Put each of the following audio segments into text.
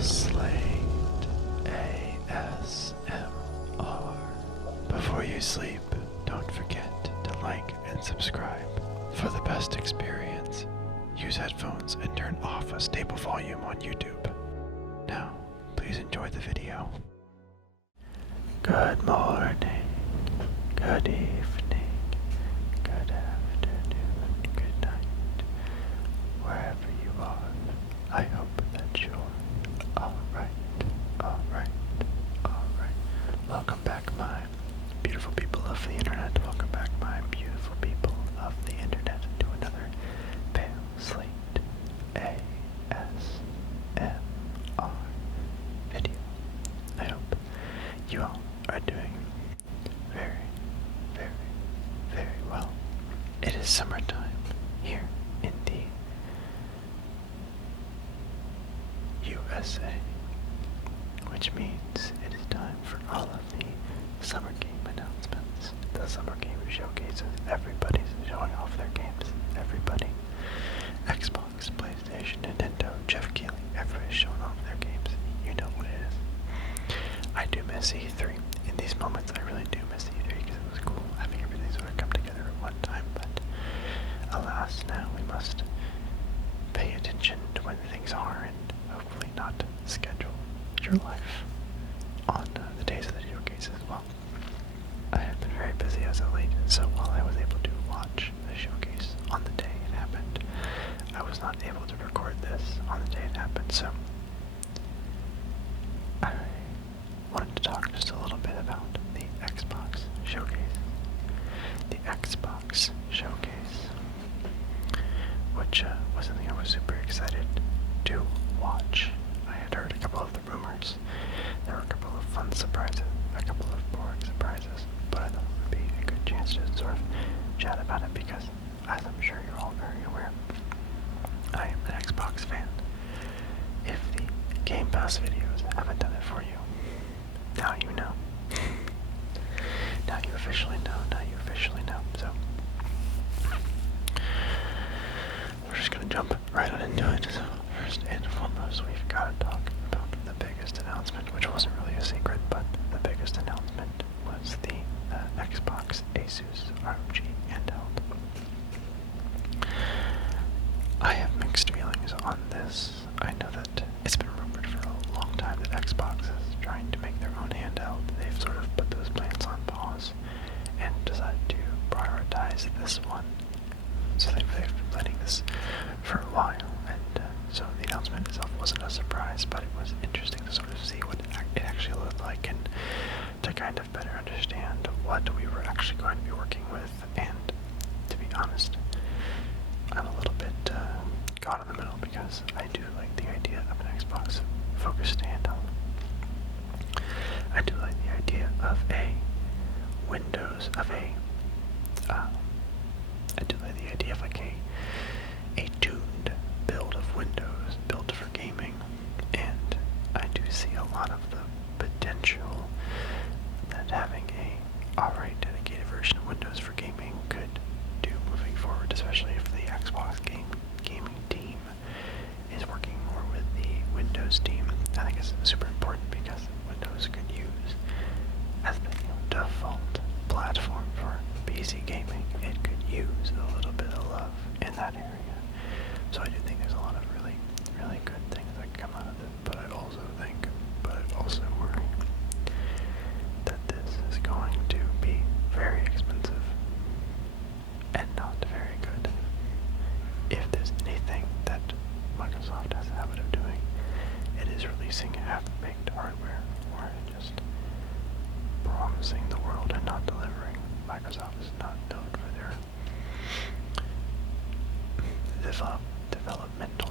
Slate ASMR. Before you sleep, don't forget to like and subscribe. For the best experience, use headphones and turn off a stable volume on YouTube. Now, please enjoy the video. Good morning, good evening, good afternoon, good night. Wherever you are, I hope that you're alright. Welcome back, my beautiful people of the internet. Welcome back, my beautiful people of the internet, to another Pale Slate ASMR video. I hope you all are doing very, very, very well. It is summertime here in the USA, which means it is time for all of the summer game announcements, the summer game showcases. Everybody's showing off their games. Everybody. Xbox, PlayStation, Nintendo, Jeff Keighley, everybody's showing off their games. You know what it is. I do miss E3. In these moments, I really do miss E3 because it was cool having everything sort of come together at one time, but alas, now we must pay attention to when things are and hopefully not schedule your life on the days of the showcases. Well, I have been very busy as of late, so while I was able to watch the showcase on the day it happened, I was not able to record this on the day it happened, so I wanted to talk just a little bit about the Xbox showcase. The Xbox showcase, which was something I was super excited to watch. I had heard a couple of the rumors. There were a couple of fun surprises, a couple of boring surprises, but I thought it would be a good chance to sort of chat about it because, as I'm sure you're all very aware, I am an Xbox fan. If the Game Pass videos haven't done it for you, now you know. Now you officially know. So, we're just going to jump right on into it. So, first and foremost, we've got to talk about the biggest announcement, which wasn't really a secret, but the biggest announcement was the Xbox Asus ROG Handheld. I have mixed feelings on this. I know that it's been rumored for a long time that Xbox is trying to make their own handheld. They've sort of put those plans on pause and decided to prioritize this one. So they've been planning this for a while, and so the announcement itself wasn't a surprise, but it was interesting to sort of see what it actually looked like and to kind of better understand what we were actually going to be working with. And to be honest, I'm a little bit caught in the middle because I do like the idea of an Xbox focused handheld. I do like the idea of a Windows, I do like the idea of like a tuned build of Windows built for gaming, and I do see a lot of the potential that having a alright dedicated version of Windows for gaming could do moving forward, especially if the Xbox gaming team is working more with the Windows team. I think it's super important because Windows could use as the default platform for PC gaming. It could use a little bit of love in that area. So I do think there's a lot of really, really good things that come out of it. But I also worry that this is going to be very expensive and not very good. If there's anything that Microsoft has a habit of doing, it is releasing half-baked hardware or just promising the world and not delivering. Microsoft is not known for their developmental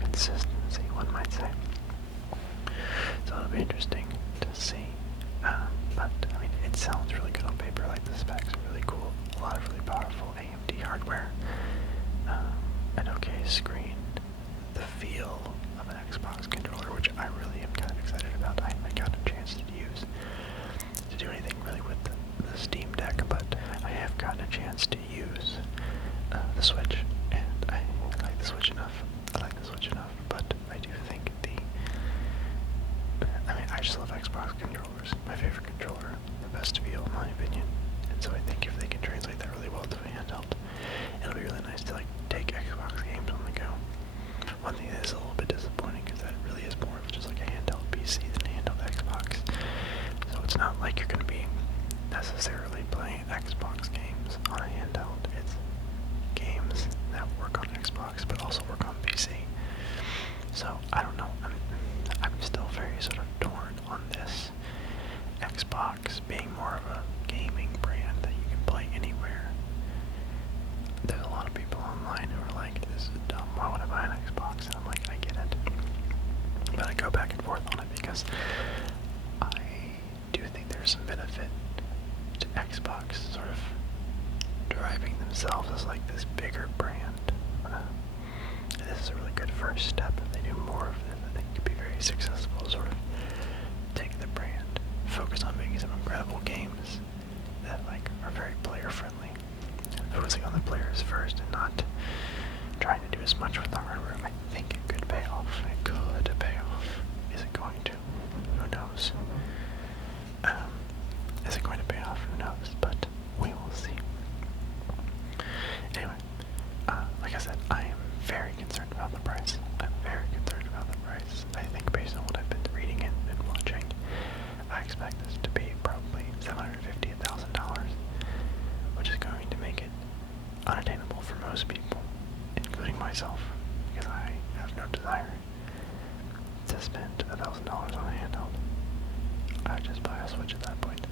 consistency, one might say. So it'll be interesting to see. But I mean, it sounds really good on paper. Like the specs are really cool. A lot of really powerful AMD hardware. An okay screen. The feel of an Xbox controller, which I really am kind of excited about. I haven't got a chance to do anything really with the Steam Deck, but I have gotten a chance to use the Switch, and I like the Switch enough. I like the Switch themselves as like this bigger brand. This is a really good first step. If they do more of this, I think it could be very successful. Sort of take the brand, focus on making some incredible games that like are very player friendly, focusing on the players first and not trying to do as much with the hardware. I think it could pay off. It could pay off. Is it going to? Who knows? Is it going to pay off? Who knows? But we will see. Anyway, like I said, I am very concerned about the price. I'm very concerned about the price. I think based on what I've been reading and watching, I expect this to be probably $750,000, which is going to make it unattainable for most people, including myself, because I have no desire to spend $1,000 on a handheld. I would just buy a Switch at that point.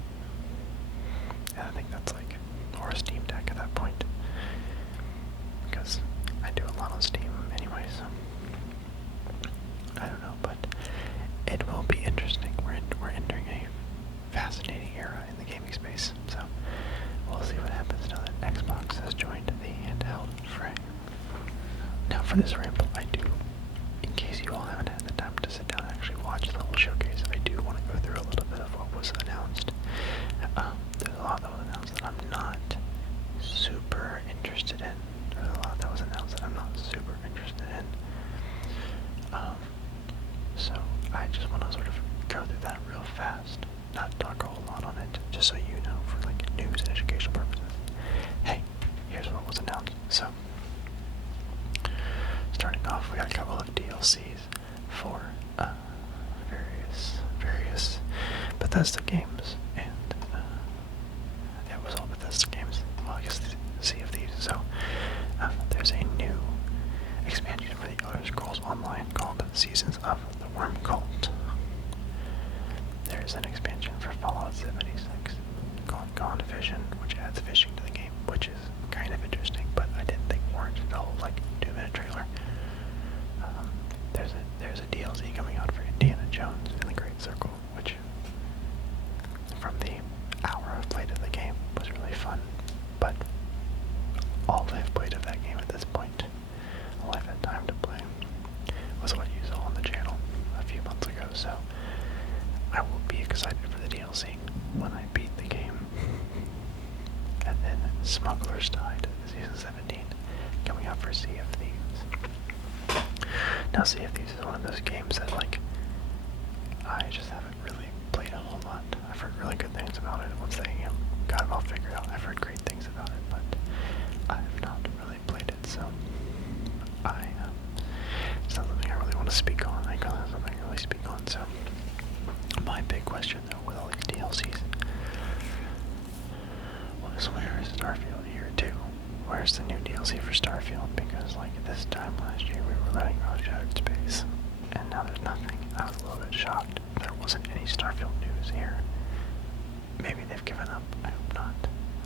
And I think that's like, or a Steam Deck at that point, because I do a lot on Steam anyway, so I don't know, but it will be interesting. We're entering a fascinating era in the gaming space, so we'll see what happens now that Xbox has joined the handheld fray. Now for this ramble, I do, in case you all haven't had the time to sit down and actually watch the whole showcase, I do want to go through a little bit of what was announced. There's a lot that was announced that I'm not super interested in. There's a lot that was announced that I'm not super interested in. So I just want to sort of go through that real fast, not talk a whole lot on it, just so you know, for like news and educational purposes. Hey, here's what was announced. So, starting off, we got a couple of DLCs for various Bethesda games, and it was all Bethesda games. Well, I guess Sea of Thieves. So there's a new expansion for the Elder Scrolls Online called Seasons of the Worm Cult. There's an expansion for Fallout 76 called Gone Fishing, which adds fishing to the game, which is kind of interesting, but I didn't think warranted the whole like 2-minute trailer. There's a DLC coming out for Indiana Jones in the Great Circle, which from the hour I've played of the game was really fun, but all I've played of that game at this point, all I've had time to play, was what you saw on the channel a few months ago, so I will be excited for the DLC when I beat the game. And then Smuggler's Tide, Season 17, coming out for Sea of Thieves. Now Sea of Thieves is one of those games that, like, I just haven't really played a whole lot. I've heard really good things about it. Once they got it all figured out, I've heard great things about it, but I have not really played it, so it's not something I really want to speak on. I can't have something I really speak on, so my big question, though, with all these DLCs was, where is Starfield Year 2? Where's the new DLC for Starfield? Because, like, this time last year we were letting out Shattered Space, and now there's nothing. I was a little bit shocked there wasn't any Starfield news here. Maybe they've given up. I hope not.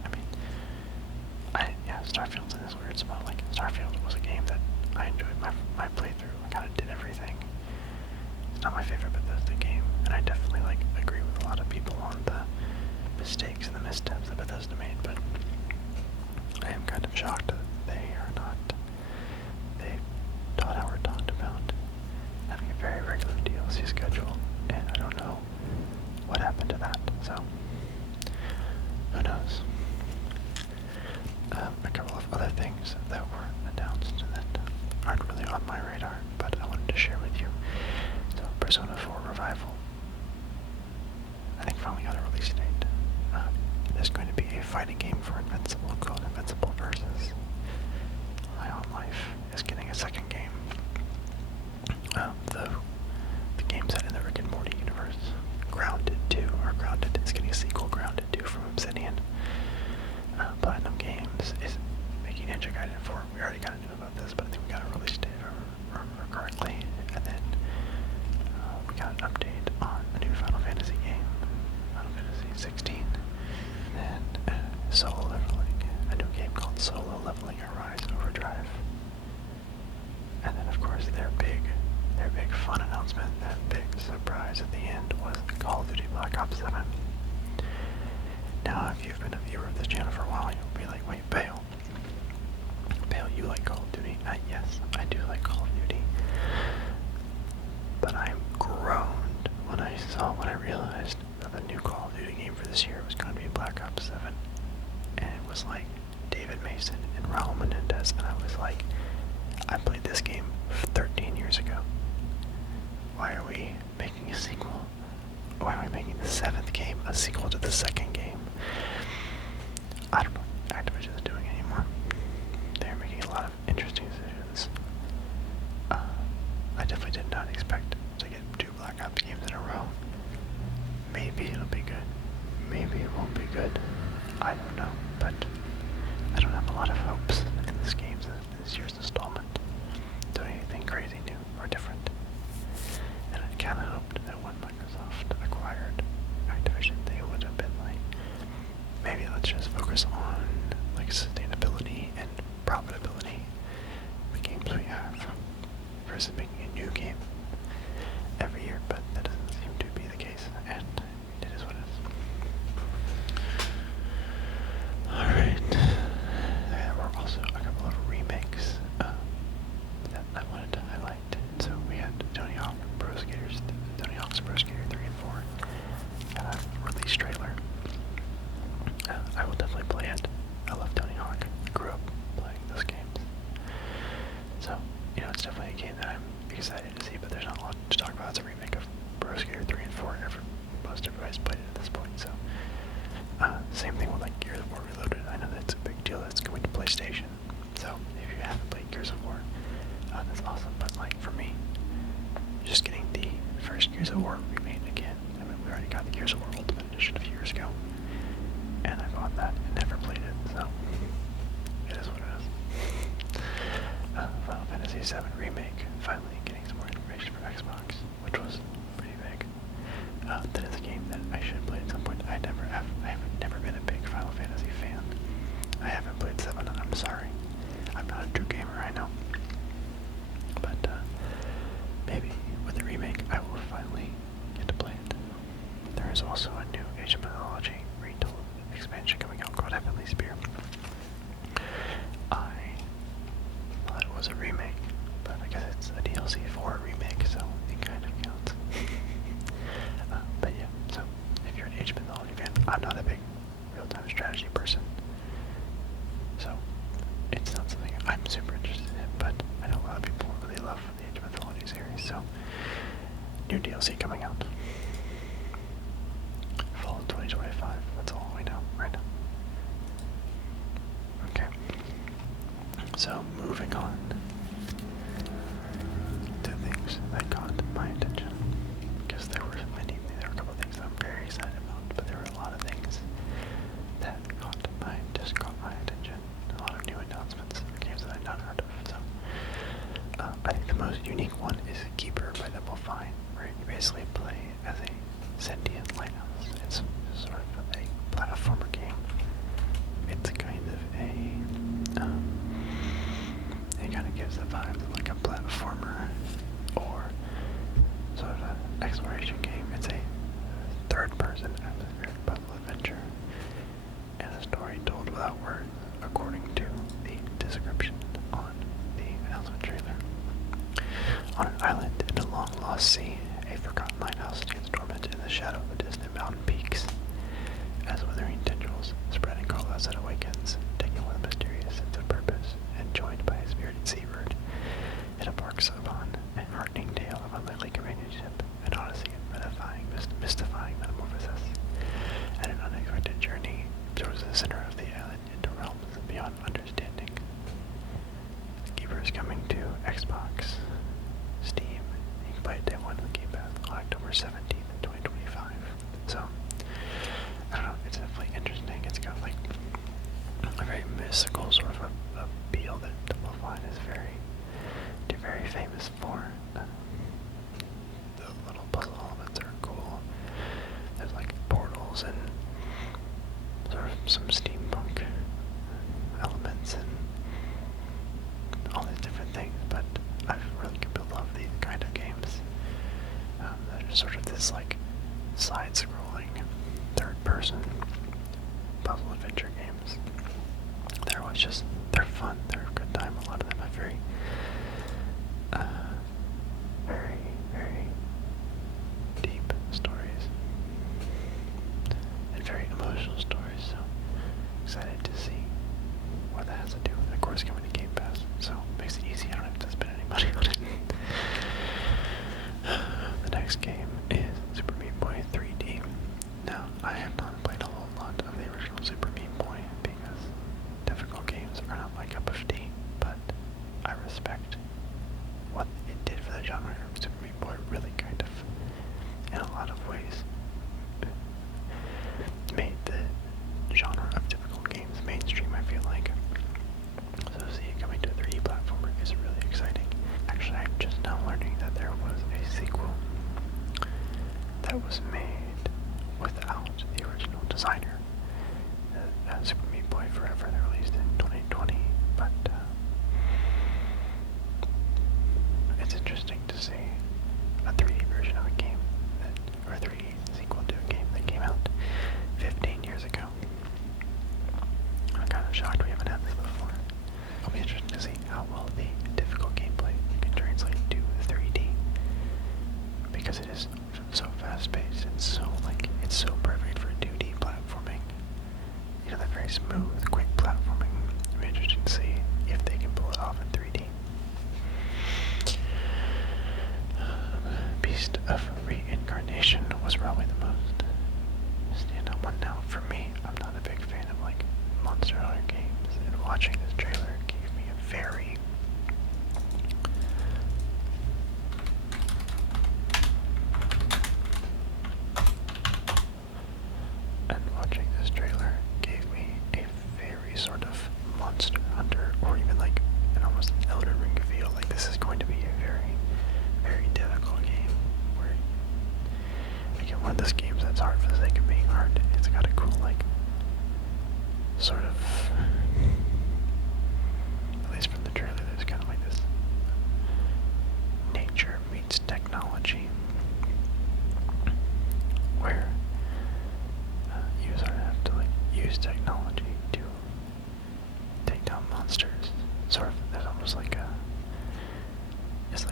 I mean, Starfield's in this weird spot. Like, Starfield was a game that I enjoyed my playthrough. I kind of did everything. It's not my favorite Bethesda game, and I definitely, like, agree with a lot of people on the mistakes and the missteps that Bethesda made, but I am kind of shocked that they thought Howard talked about having a very regular DLC schedule, and I don't know what happened to that, so who knows. A couple of other things that were announced that aren't really on my radar, but I wanted to share with you. So, Persona 4 Revival, I think, finally got a release date. There's going to be a fighting game for Invincible called Invincible Versus. High on Life is getting a second game. The game set in the Rick and Morty universe. Grounded is getting a sequel, Grounded 2 from Obsidian. Platinum Games is making Ninja Gaiden 4. We already kind of knew about this, but I think we got a release date if I remember correctly. And then we got an update on a new Final Fantasy game, Final Fantasy 16. And then Solo Leveling, a new game called Solo Leveling Arise Overdrive. And then, of course, their big fun announcement, that big surprise at the end, was Call of Duty Black Ops 7. Now, if you've been a viewer of this channel for a while, you'll be like, wait, Bale, you like Call of Duty. Yes, I do like Call of Duty. But I'm groaned when I realized that the new Call of Duty game for this year was going to be Black Ops 7. And it was like David Mason and Raul Menendez, and I was like, I played this game 13 years ago. Why are we making a sequel? Why are we making the 7th game a sequel to the 2nd game? I don't know what Activision is doing anymore. They're making a lot of interesting decisions. I definitely did not expect to get 2 Black Ops games in a row. Maybe it'll be good. Maybe it won't be good. I don't know, but I don't have a lot of hopes in this year's installment. Do anything crazy new or different. And I kind of hoped that when Microsoft acquired Activision, they would have been like, maybe let's just focus on like sustainability and profitability the games we have versus making a new game every year, but that doesn't seem to be the case, and it is what it is. Alright, there were also a couple of remakes that I wanted to highlight. So we had Tony Hawk's Pro Skater 3 and 4 release trailer. I will definitely play it. I love Tony Hawk. I grew up playing those games. So, it's definitely a game that I'm excited to see, but there's not a lot to talk about. It's a remake of Pro Skater 3 and 4. Most everybody's played it at this point, so. Same thing with like Gears of War Reloaded. I know that's a big deal that's going to PlayStation. So, if you haven't played Gears of War, that's awesome. But like for me, just getting the first Gears of War remade again. I mean, we already got the Gears of War Ultimate Edition a few years ago, and I bought that and never played it, so it is what it is. Final Fantasy VII Remake, finally getting some more information for Xbox, which was pretty big. That is a game that I should play at some point. I have never been a big Final Fantasy fan. I haven't played 7, I'm sorry. I'm not a true gamer, I know. But, maybe with the remake, I will finally get to play it. There is also a new Age of Mythology retold expansion coming out called Heavenly Spear. I thought it was a remake, but I guess it's a DLC for a remake, so it kind of counts. But yeah, so if you're an Age of Mythology fan, I'm not a big real-time strategy person, so it's not something I'm super interested in, but I know a lot of people really love the Age of Mythology series, so new DLC coming out. Fall of 2025, that's all we know right now. Okay, so moving on to things that caught my attention, because there were a couple of things that I'm very excited about, but there were a lot of things that caught my attention, a lot of new announcements for games that I've not heard of, so I think the most unique one is Keeper by Double Fine, where you basically play as a sentient lighthouse. It's sort of a platformer game. It's kind of it kind of gives the vibe of like a platformer or sort of an exploration game. It's a third-person atmospheric puzzle adventure and a story told without words, according to the description on the announcement trailer. On an island in a long-lost sea, a forgotten lighthouse stands dormant in the shadow of distant mountain peaks. As withering tendrils spread and coalesce as it awakens, taken with a mysterious sense of purpose, and joined by a spirited seabird, it embarks upon a heartening tale of unlikely companionship, an odyssey of mystifying metamorphosis, and an unexpected journey towards the center of the island into realms beyond understanding. Keeper is coming to Xbox, Steam. You can play it day one of the Game Pass on October 17th, 2025. So, I don't know, it's definitely interesting. It's got like a very mystical sort of appeal that Double Fine is very famous for. The little puzzle elements are cool. There's like portals and sort of some steampunk elements and all these different things, but I've really come to love these kind of games. That are sort of this like side-scrolling, third-person puzzle adventure games. They're fun. They're a good time. A money on it. The next game is Super Meat Boy 3D. Now, I have not played a whole lot of the original Super Meat Boy because difficult games are not my cup of tea, but I respect what it did for the genre. Super Meat Boy really kind of, in a lot of ways, made the genre of difficult games mainstream, I feel like. So see it coming to a 3D platformer is really exciting. Actually, I'm just now learning that there was a sequel that was made without the original designer. Super Meat Boy Forever, that released in 2020, but it's interesting to see a 3D version of a game, or a 3D sequel to a game that came out 15 years ago. I'm kind of shocked we haven't had this before. It'll be interesting to see how well the difficult gameplay can translate to 3D, because it is so fast-paced and so it's so perfect for 2D platforming. You know, that very smooth, quick platforming. It'll be interesting to see if they can pull it off in 3D. Beast of Reincarnation was probably the most standout one. Now, for me, I'm not a big fan of Monster Hunter games, and watching this trailer gave me a very sort of Monster Hunter, or even an almost an Elden Ring feel. This is going to be a very, very difficult game, where, again, one of those games that's hard for the sake of being hard. It's got a cool, sort of, at least from the trailer, there's kind of this nature meets technology, where you sort of have to use technology to take down monsters. Sort of, there's almost it's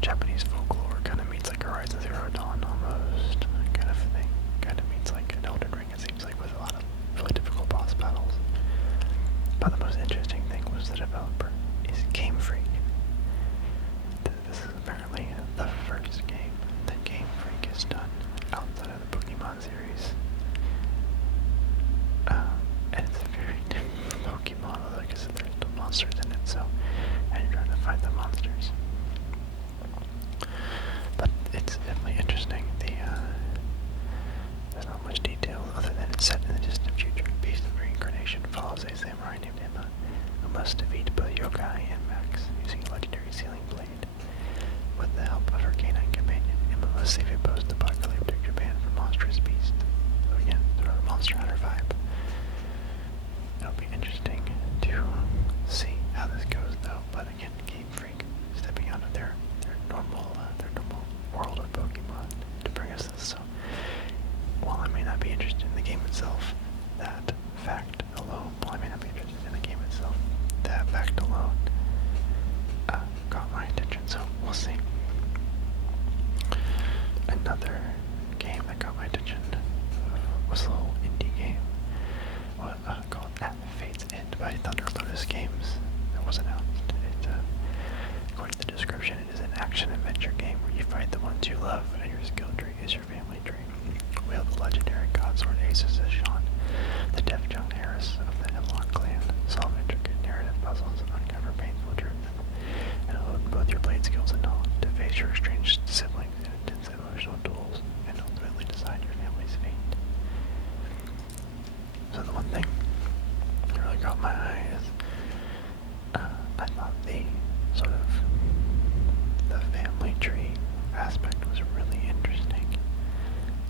Japanese folklore kind of meets Horizon Zero Dawn almost kind of thing. Kind of meets an Elden Ring, it seems with a lot of really difficult boss battles. But the most interesting thing was the developer is Game Freak. This is apparently the first game that Game Freak has done outside of the Pokemon series. And it's a very different Pokemon, like I said, there's no monsters in it, so and you're trying to fight the monsters. But it's definitely interesting. There's not much detail other than it's set in the distant future. Beast of Reincarnation follows a samurai named Emma who must defeat both Yokai and Max using a legendary sealing blade. With the help of her canine companion, Emma must save a post-apocalyptic Japan from monstrous beasts. So again, sort of a Monster Hunter vibe. It'll be interesting to see how this goes, though. But again, Game Freak stepping out of their normal world of Pokemon to bring us this. So while I may not be interested in the game itself, that fact alone, got my attention. So we'll see. Another game that got my attention was a little indie game called At Fate's End by Thunder Lotus Games. That was announced. According to the description, it is an action-adventure game where you fight the ones you love, and your skill tree is your family tree. Wield the legendary godsword Aces as Sean, the Def Jung Harris of the Hemlock clan. Solve intricate narrative puzzles, uncover painful truth, and hone both your blade skills and knowledge to face your estranged siblings in intense emotional duels, and ultimately decide your family's fate. So the one thing that really caught my eye is I thought the sort of the family tree aspect was really interesting.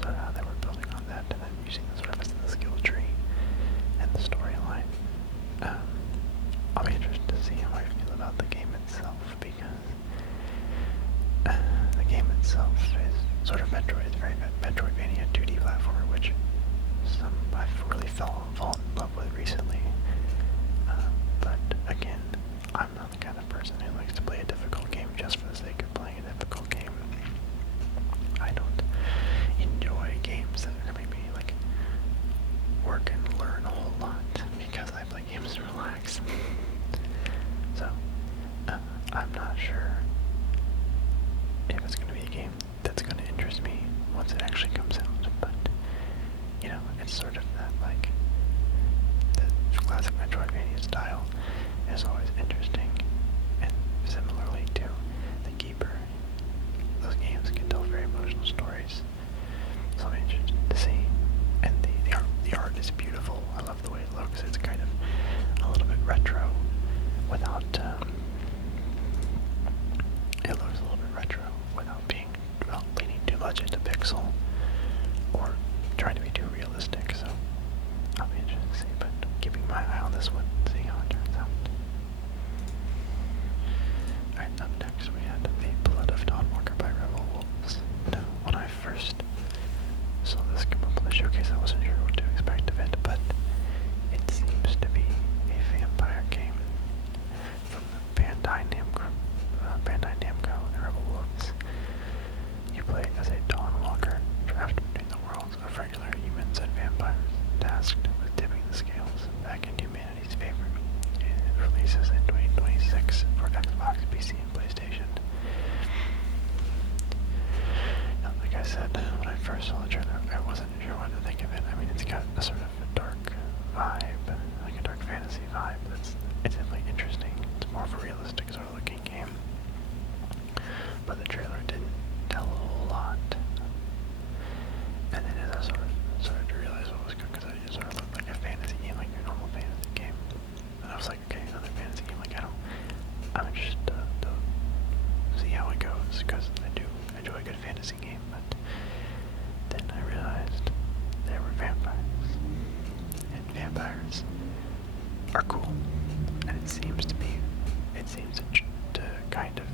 So how they were building on that and then using the sort of as the skill tree and the storyline. I'll be interested to see how I feel about the game itself, because the game itself is sort of Metroid. It's very Metroidvania 2D platformer, which I've really fallen in love with recently. But again, I'm not the kind of person who likes to play a difficult game just for the sake of playing a difficult game. I don't enjoy games that are going to make me work and learn a whole lot, because I play games to relax. So I'm not sure if it's going to be a game that's going to interest me once it actually comes out, but, you know, it's sort of that, like, the classic Metroidvania style is always interesting, and similarly to The Keeper, those games can tell very emotional stories, so I'm interested to see, and the art is beautiful. I love the way it looks. It's kind of a little bit retro without, it looks a little bit retro without being, well, leaning too much into pixel or trying to be too realistic, so I'll be interested to see, but keeping my eye on this one, seeing how it turns out. Alright, up next we had The Blood of Dawnwalker by Ramble. Now, when I first saw this come up on the showcase, I wasn't sure what to expect of it, but it seems to be a vampire game from Bandai Namco, and Rebel Wolves. You play as a Dawnwalker, trapped between the worlds of regular humans and vampires, tasked with tipping the scales back in humanity's favor. It releases in 2026 for Xbox, PC, and PlayStation. Now, like I said, when I first saw the trailer, I wasn't sure what to think of it. I mean, it's got a sort of a dark vibe, like a dark fantasy vibe. It's definitely interesting. It's more of a realistic sort of looking game. But the trailer didn't tell a whole lot. And then as I started to realize what was good, because it sort of looked like a fantasy game, like your normal fantasy game. And I was like, okay, another fantasy game. Like, I'm interested to see how it goes, because I do enjoy a good fantasy game. But then I realized there were vampires. And vampires are cool. And it seems to kind of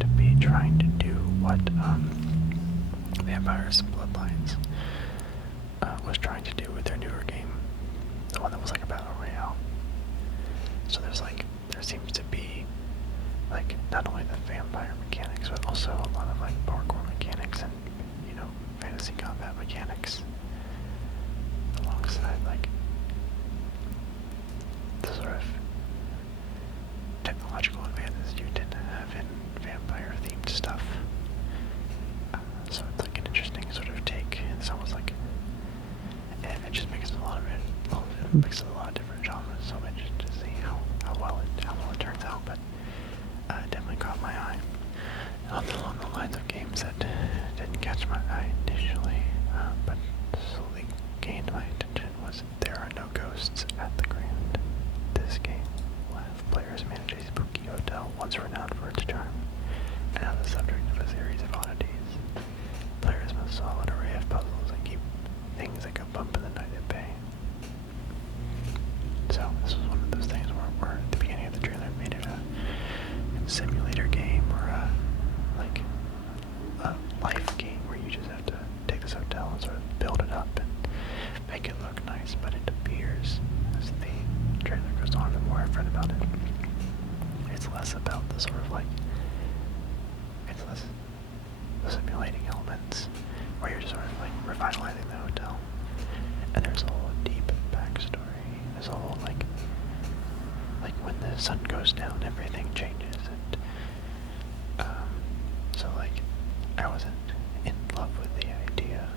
to be trying to do what Vampires Bloodlines was trying to do with their newer game, the one that was like a battle royale. So there seems to be like not only the vampire mechanics, but also a lot of like parkour mechanics and, you know, fantasy combat mechanics alongside like the sort of technological advances you tend to have in vampire-themed stuff. So it's like an interesting sort of take. It's almost like, and it just makes a lot of different genres. So I'm interested to see how well it turns out. But it definitely caught my eye. Along the lines of games that didn't catch my eye initially, but slowly gained my attention, was There Are No Ghosts at the Grand. This game will have players manage a spooky hotel once renowned for its charm, and now the subject of a series of oddities. Players must solve an array of puzzles and keep things that go bump in the night at bay. So this was one of those things where at the beginning of the trailer made it a simulator game or a life game where you just have to take this hotel and sort of build it up and make it look nice, but it appears as the trailer goes on, the more I've read about it, it's less about the sort of like, it's less the simulating elements where you're just sort of like revitalizing the hotel, and there's a whole deep backstory. There's a whole like when the sun goes down, everything changes, and so like I wasn't in love with the idea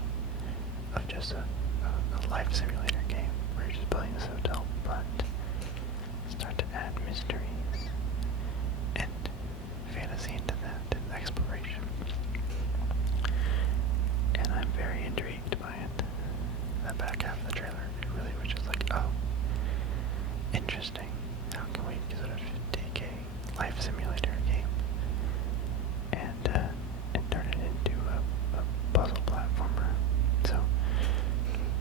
of just a life simulator game where you're just building this hotel, but start to add mysteries and fantasy into that and exploration. And I'm very intrigued by it. The back half of the trailer, it really was just like, oh, interesting. How can we sort of take a life simulator game and turn it into a puzzle platformer? So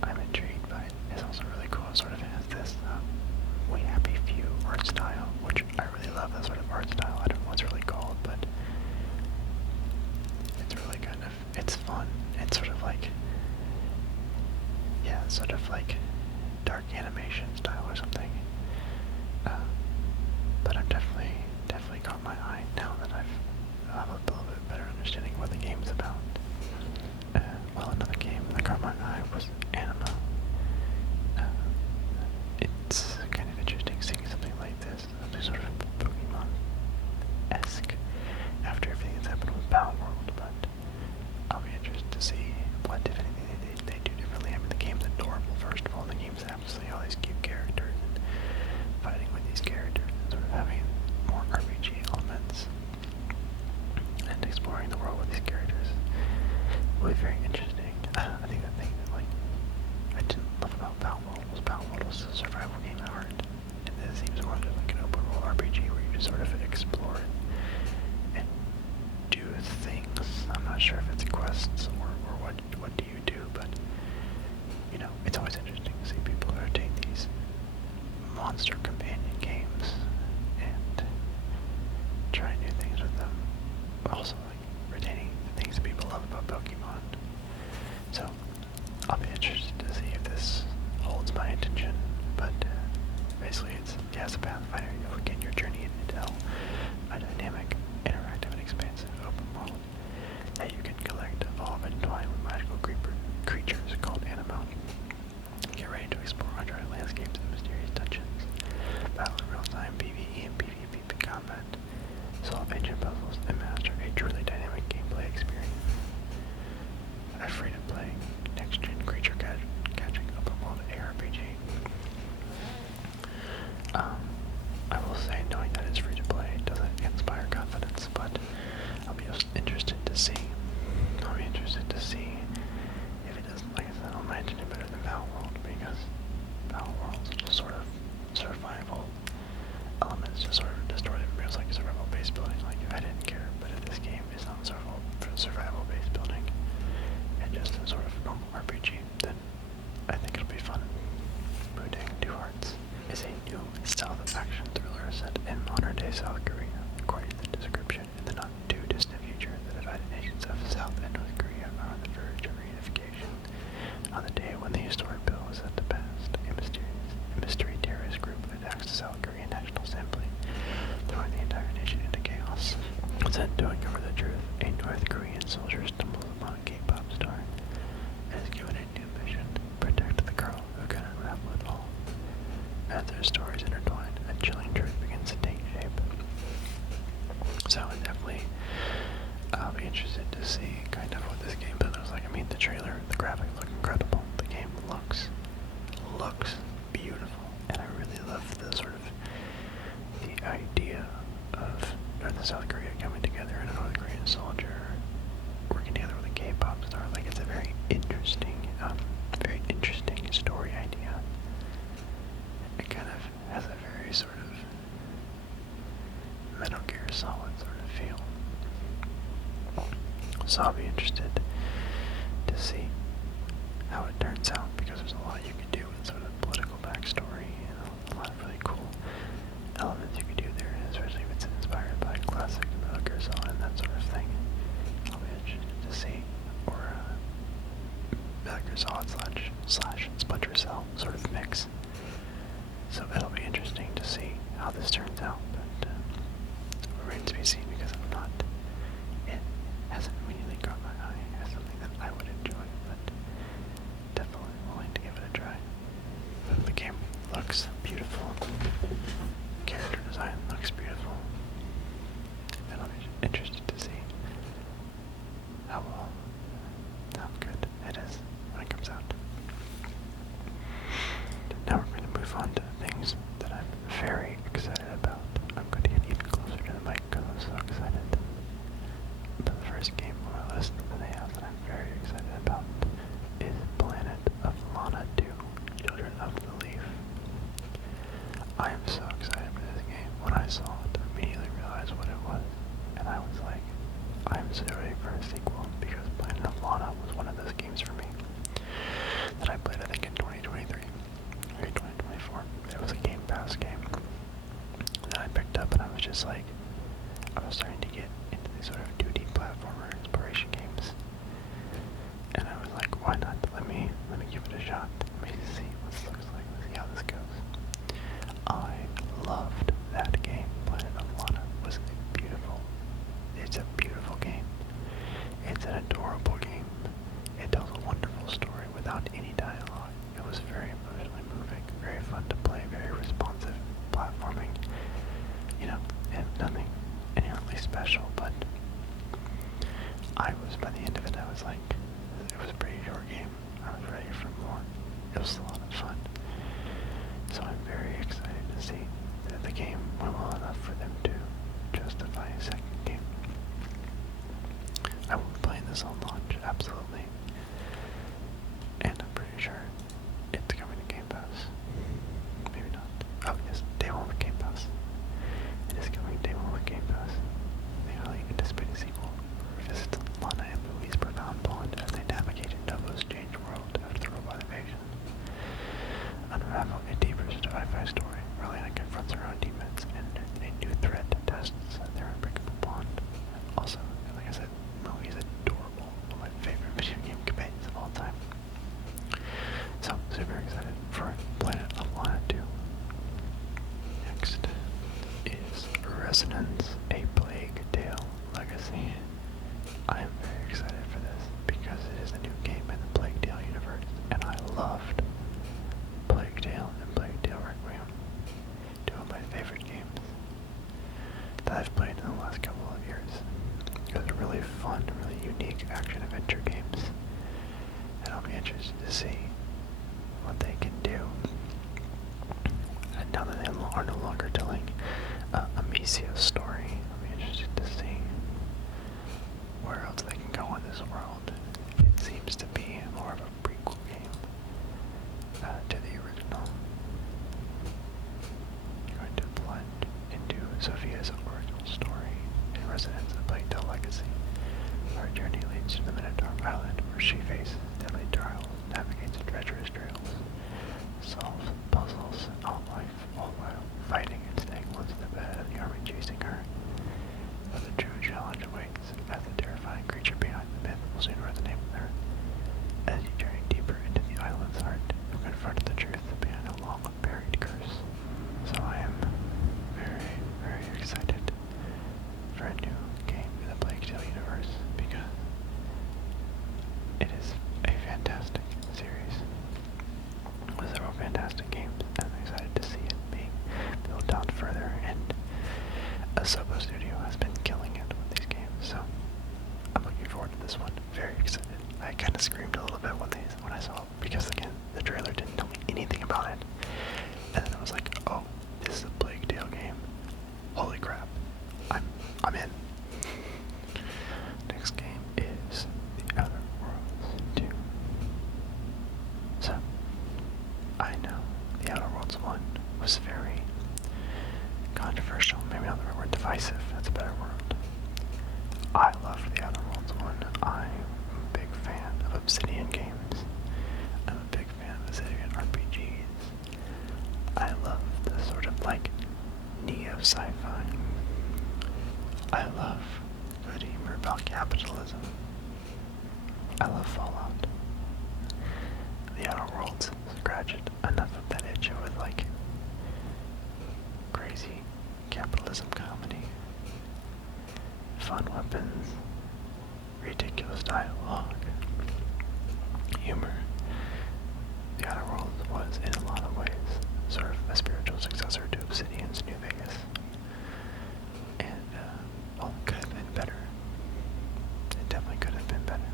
I'm intrigued by it. It's also really cool. It sort of has this We Happy Few art style, which I really love. That sort of art style. I don't know what it's really called, but it's really kind of, it's fun. It's sort of like, yeah, sort of like dark animation style or something. But I've definitely caught my eye now that I've a little bit better understanding what the game's about. Well, another game that caught my eye was Anima. It's kind of interesting seeing something like this, a sort of Pokemon very interesting. I think the thing that, like, I didn't love about Palworld was the survival game at heart. And this seems more like an open world RPG where you just sort of explore and do things. I'm not sure if it's quests or what do you do, but you know, it's always interesting to see people who take these monster companion games and try new things with them. Also, like, retaining the things that people love about Pokemon. So, I'll be interested to see if this holds my attention, but basically it's a Pathfinder. You'll begin your journey into Handheld, a dynamic, interactive, and expansive open world that you can collect, evolve, and entwine with magical creatures called Animal. Get ready to explore uncharted landscapes and mysterious dungeons, battle in real-time PvE and PvP combat, solve ancient puzzles, and master a truly dynamic gameplay experience. A free-to-play, next-gen creature catching open-world ARPG. I will say, knowing that it's free-to-play doesn't inspire confidence, but I'll be interested to see. I'll be interested to see if it doesn't, like I said, I'll mention it better than Palworld, because Palworld's sort of survival elements just sort of distorted. It feels like survival-based building. Like, I didn't care, but in this game, it's not survival-based building. And just a sort of normal RPG, then I think it'll be fun. Booting Two Hearts is a new stealth action thriller set in modern-day South Korea, according to the description. In the not-too-distant future, the divided nations of South and North Korea are on the verge of reunification. On the day when the historic bill is set to pass, a mystery terrorist group attacks the South Korean National Assembly, throwing the entire nation into chaos. Instead of uncover the truth, a North Korean soldier stumbles upon a K-pop star and is given a new mission: protect the girl who can unravel it all. As their stories intertwine, a chilling truth begins to take shape. So definitely, I'll be interested to see kind of what this game looks like. I mean, the trailer, the graphics look incredible. The game looks beautiful, and I really love the sort of the idea of North and South Korea coming together and a North Korean soldier working together with a K-pop star. Like, it's a very interesting story idea. It kind of has a very sort of Metal Gear Solid sort of feel. So I'll be interested to see how it turns out, because there's a lot you can do with sort of political backstory and a lot of really cool elements you can do there, especially if it's inspired by classic Metal Gear Solid and that sort of thing. I'll be interested to see, or Metal Gear Solid slash Splinter Cell sort of mix. So it'll be interesting to see how this turns out, but remains to be seen, because it hasn't immediately caught my eye as something that I would enjoy, but definitely willing to give it a try. The game looks beautiful. Character design looks beautiful. And I'll be interested to see how good it is when it comes out. Now we're going to move on to things that I'm very excited about. I'm going to get even closer to the mic because I'm so excited. But the first game on my list that I have that I'm very excited about is Planet of Lana 2, Children of the Leaf. I am so excited for this game. When I saw it, I immediately realized what it was, and I was like, I'm so ready for a sequel, because Planet of Lana was one of those games for me that I played, I think, in 2023 or 2024. It was a Game Pass game that I picked up, and I was just like, I was starting to get into these sort of 2D platformer exploration games, and I was like, why not? Let me give it a shot. Let me see what this looks like. Let's see how this goes. I loved that game. Planet of Lana was beautiful. It's a beautiful game. It's an adorable game. It tells a wonderful story without any dialogue. It was very emotionally moving, very fun to play, very responsive platforming. You know, and nothing inherently special, but by the end of it, I was like, it was a pretty short game. I was ready for more. It was a lot of fun. So I'm very excited to see that the game went well enough for them to justify a second game. I will be playing this on launch, absolutely, see a story. I'll be interested to see where else they can go in this world. It seems to be more of a prequel game to the original. You're going to plunge into Sophia's original story and Residence of Plaguetail Legacy. Our journey leads to the Minotaur Island, where she faces deadly trials, navigates treacherous trails, solves puzzles, all while fighting and staying one step ahead of the army chasing her. But the true challenge awaits, as the terrifying creature behind the myth will soon resonate with her. As you journey deeper into the island's heart, you confront the truth behind a long-buried curse. So I am very, very excited for a new game in the Plague Tale universe, because it is a fantastic series with several fantastic games, and I'm excited to see it being built out further, and Asobo Studio has been killing it with these games, so I'm looking forward to this one. Very excited. I kind of screamed a little bit when I saw it, because again, the trailer didn't tell me anything about it, and then I was like, oh, this is a Plague Tale game. Holy crap. I'm in. Next game is The Outer Worlds 2. So, I know The Outer Worlds 1 was very controversial, maybe not the right word, divisive, that's a better word. I loved The Outer Worlds 1. I'm a big fan of Obsidian games. I'm a big fan of Obsidian RPGs. I love the sort of like neo-sci-fi. I love good humor about capitalism. I love Fallout. The Outer Worlds scratched enough of that itch with like crazy capitalism comedy, fun weapons, ridiculous dialogue, humor. The Outer Worlds was, in a lot of ways, sort of a spiritual successor to Obsidian's New Vegas. And, well, it could have been better. It definitely could have been better.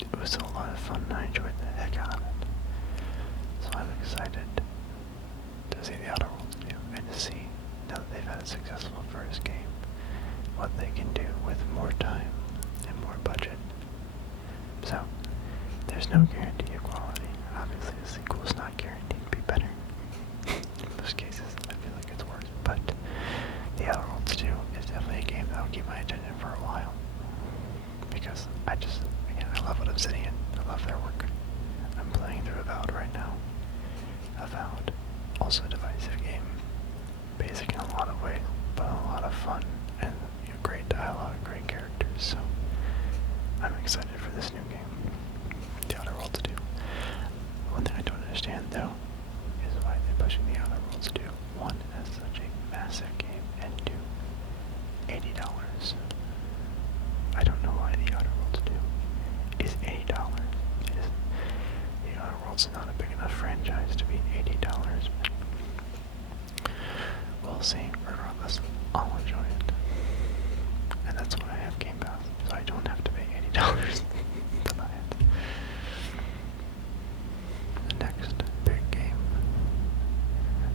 It was still a lot of fun, and I enjoyed the heck out of it. So I'm excited to see The Outer Worlds 2, and to see, now that they've had a successful first game, what they can do with more time and more budget. So, there's no guarantee of quality. Obviously, the sequel is not guaranteed to be better. In most cases, I feel like it's worse, but The Outer Worlds 2 is definitely a game that will keep my attention for a while. Because again, I love Obsidian. I love their work. I'm playing through Avowed right now. Avowed, also a divisive game. Basic in a lot of ways, but a lot of fun, and great dialogue, great characters, so I'm excited for this new game, The Outer Worlds 2. One thing I don't understand, though, is why they're pushing The Outer Worlds 2, 1, as such a massive game, and 2, $80. I don't know why The Outer Worlds 2 is $80. The Outer Worlds is not a big enough franchise to be $80, but we'll see. Regardless, I'll enjoy it. And that's why I have Game Pass, so I don't have to pay $80 to buy it. The next big game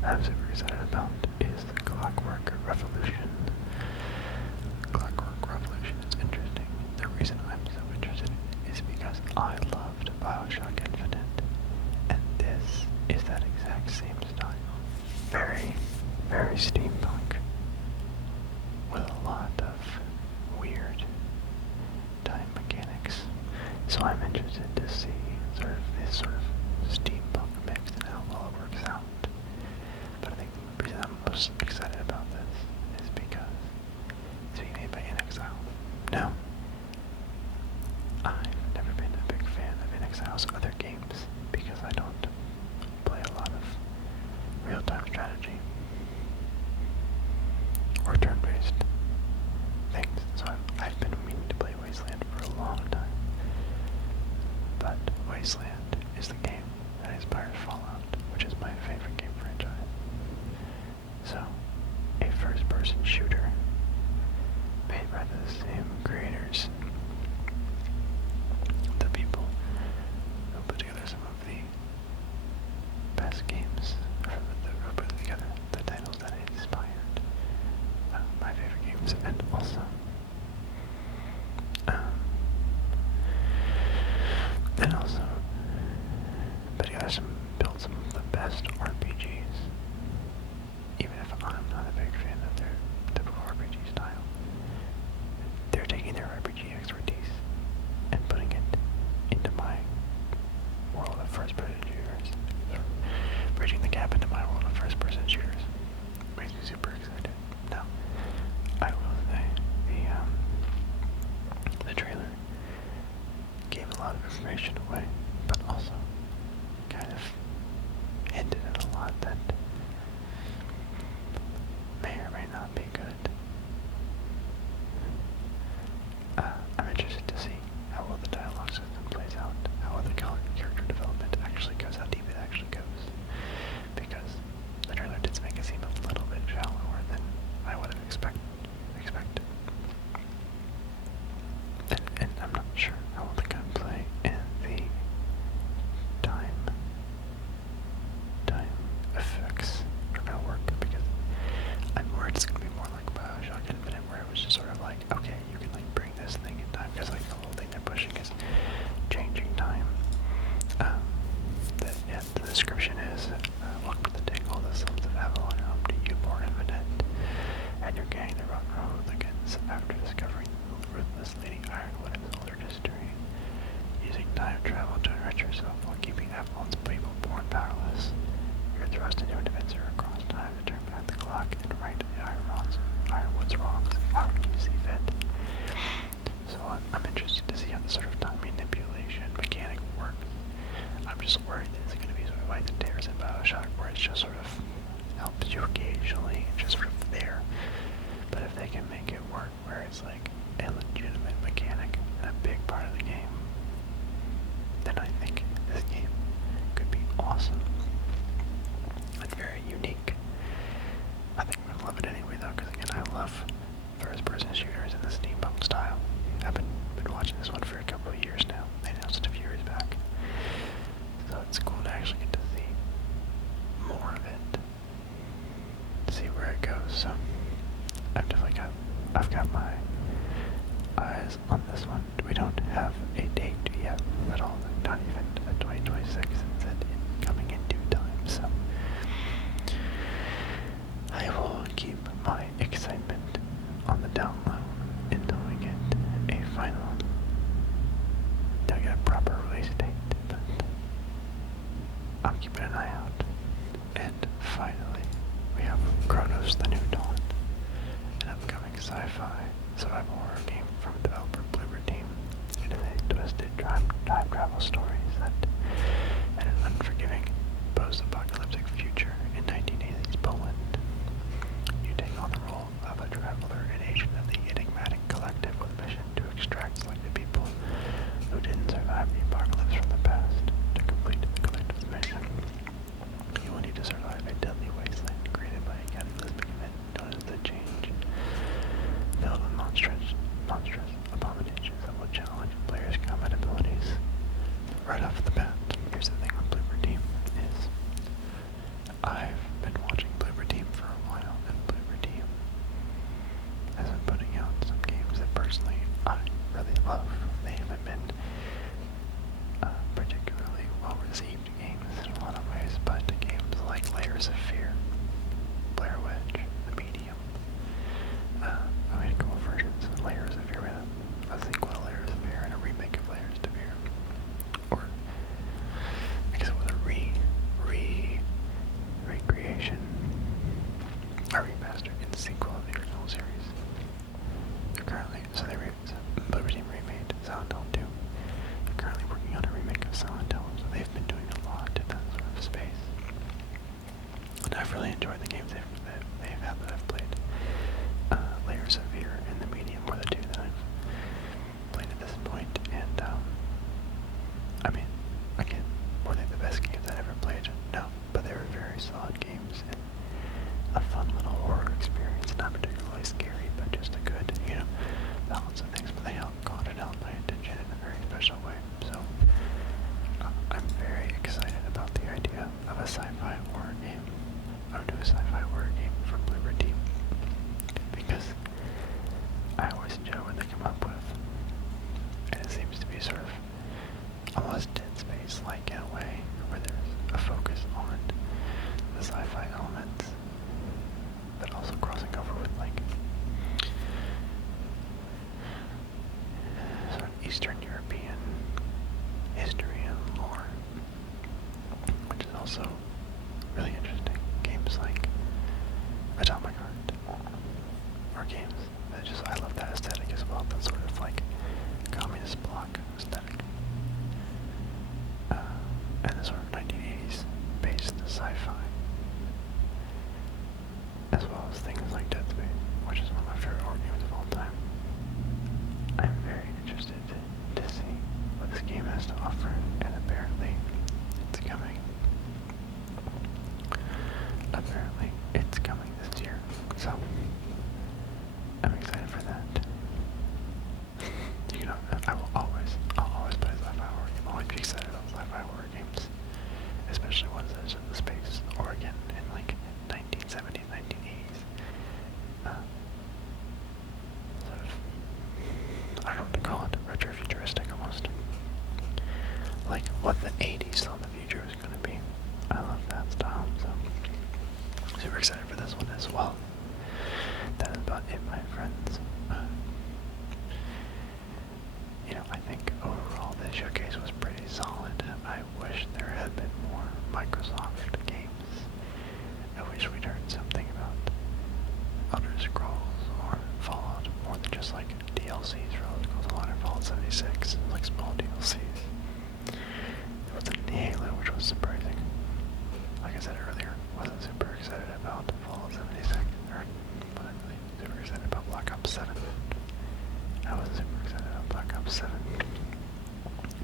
I'm super excited about is Clockwork Revolution. Clockwork Revolution is interesting. The reason I'm so interested is because I loved BioShock Infinite, and this is that exact same style. Very, very steampunk, with a lot of weird time mechanics. So I'm interested to see this sort of steampunk mix and how well it works out. But I think the reason I'm most excited about this is because it's being made by InXile. Now, I've never been a big fan of InXile's other games because I don't play a lot of real-time strategy or turn-based things. So I've been meaning to play Wasteland for a long time. But Wasteland is the game that inspired Fallout, which is my favorite game franchise. So, a first-person shooter made by the same creators, the people who put together some of the best games, or who put together the titles that it inspired. information away, but also kind of hinted at a lot that may or may not be good. I'm interested to see how well the dialogue system plays out, how well the character development actually goes, how deep it actually goes. Because the trailer did make it seem a little bit shallower than I would have expected. And I'm not sure how well the gunplay and the time effects are gonna work, because I'm worried it's gonna be more like BioShock Infinite, where it was just sort of like, okay, you can like bring this thing in time, because like the whole thing they're pushing is changing time. The description is, welcome to the Tingle, the Sons of Avalon, home to you, born Infinite, and your gang, the Rotten Hooligans, after discovering the ruthless Lady Ironwood in this older history, using time travel to enrich yourself while keeping Avalon's people born powerless. You're thrust into an adventure across time to turn back the clock and right Ironwood's wrongs, however you see fit. So I'm interested to see how the sort of time manipulation mechanic works. I'm just worried that it's going to be sort of like the tears in BioShock, where it's just sort of helps you occasionally, it's just sort of there. But if they can make it work where it's like a legitimate mechanic and a big part of the game, then I think this game could be awesome and very unique. I think I'm going to love it anyway though, because again, I love first-person shooters in the steampunk style. I've been watching this one for a couple of years now. They announced it a few years back. So it's cool to actually get to see more of it, see where it goes. So I've got my eyes on this one. We don't have a date yet at all, not even 2026. It said coming in due time. So I will keep my excitement on the down low until we get a final, proper release date. But I'm keeping an eye out. And finally, we have Chronos: The New Dawn, an upcoming sci-fi survival horror game from developer Bloober Team. It is a twisted time travel story set in an unforgiving post-apocalyptic future in 1980s Poland. You take on the role of a traveler and agent of the enigmatic collective with a mission to extract selected people who didn't survive the apocalypse from the past. To complete the collective's mission, you will need to survive a deadly wasteland created by a cataclysmic event known as the Change, filled with monstrous abominations that will challenge players' combat abilities. Right off the bat, here's the thing with Bloober Team is, I've been watching Bloober Team for a while, and Bloober Team has been putting out some games that personally I really love. They haven't been particularly well-received games in a lot of ways, but games like Layers of Fear, Blair Witch, The Medium, I made a couple versions of Layers of Fear, a sequel to Layers of Fear and a remake of Layers of Fear, or I guess it was a recreation, a remaster in the sequel of the original series. They're currently, Bloober Team remade Silent Hill 2. They're currently working on a remake of Silent Hill, so they've been doing a lot in that sort of space. And I've really enjoyed the games they've had that I've played. Layers of Fear and The Medium were the two that I've played at this point, and I mean, again, were they the best games I've ever played? No, but they were very solid games and a fun little horror experience, not particularly scary, but just a good, balance of things. But they caught my attention in a very special way. So I'm very excited about the idea of a sci-fi horror game, or a sci-fi horror game from Bloober Team, because I always enjoy what they come up with, and it seems to be sort of almost Dead Space-like in a way, where there's a focus on the sci-fi elements, but also crossing over with sort of Eastern European history and lore, which is also really interesting. Games like Atomic Heart, or games that I love that aesthetic as well, that sort of like communist bloc aesthetic. and the sort of 1980s based sci-fi, as well as things like Dead Space, which is one of my favorite horror games of all time. I'm very interested to see what this game has to offer, and apparently it's coming. Apparently it's coming this year, so I'm excited for that. You know, I'll always play sci-fi horror games. I'll always be excited about sci-fi horror games, especially ones that are set in space, Oregon in like 1970s, 1980s. Sort of, I don't know what to call it, retro-futuristic almost. Like what the 80s thought the future was going to be. I love that style, so super excited for this one as well. That is about it, my friends. You know, I think overall this showcase was pretty solid. I wish there had been more Microsoft games. I wish we'd heard something about Elder Scrolls or Fallout more than just like DLCs for Elder Scrolls Online or Fallout 76, like small DLCs. There was the Halo, which was surprising. Like I said earlier, wasn't super excited about Fallout 76, or wasn't really super excited about Black Ops 7. I was super excited about Black Ops 7.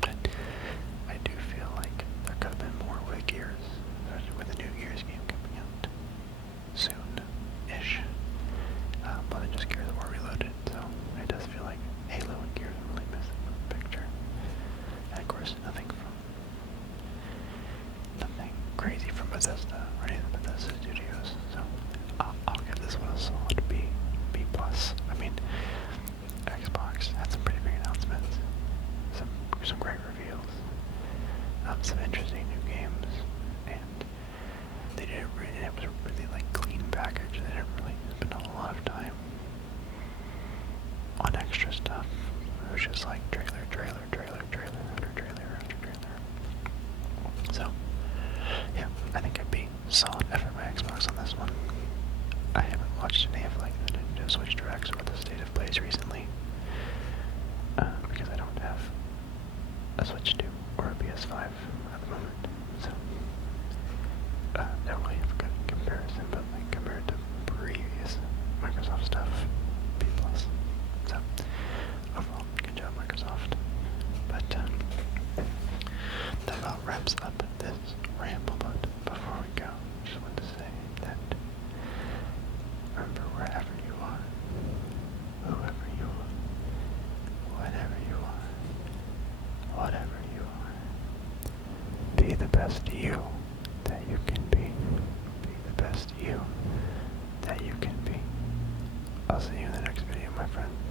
But I do feel like there could have been more with Gears, especially with the new Gears game coming out soon-ish. More than just Gears of War Reloaded, so it does feel like Halo and Gears are really missing from the picture. And of course, nothing crazy from Bethesda or any of the Bethesda studios, so I'll give this one a solid B+. I mean, Xbox had some pretty big announcements, some great reveals, some interesting new games, and they didn't really, it was a really like clean package. They didn't really spend a lot of time on extra stuff. It was just like trailer after trailer. So yeah, I think I'd be solid effort by Xbox on this one. I haven't watched any of like the Nintendo Switch Directs or the State of Plays recently, because I don't have a Switch 2 or a PS5 at the moment, so don't really have a good comparison, but like compared to previous Microsoft stuff, B+. So overall, good job Microsoft. But that about wraps up this ramble, but before we go, just want to say that remember, wherever you are, whoever you are, whatever you are, whatever you are, be the best you that you can be. Be the best you that you can be. I'll see you in the next video, my friends.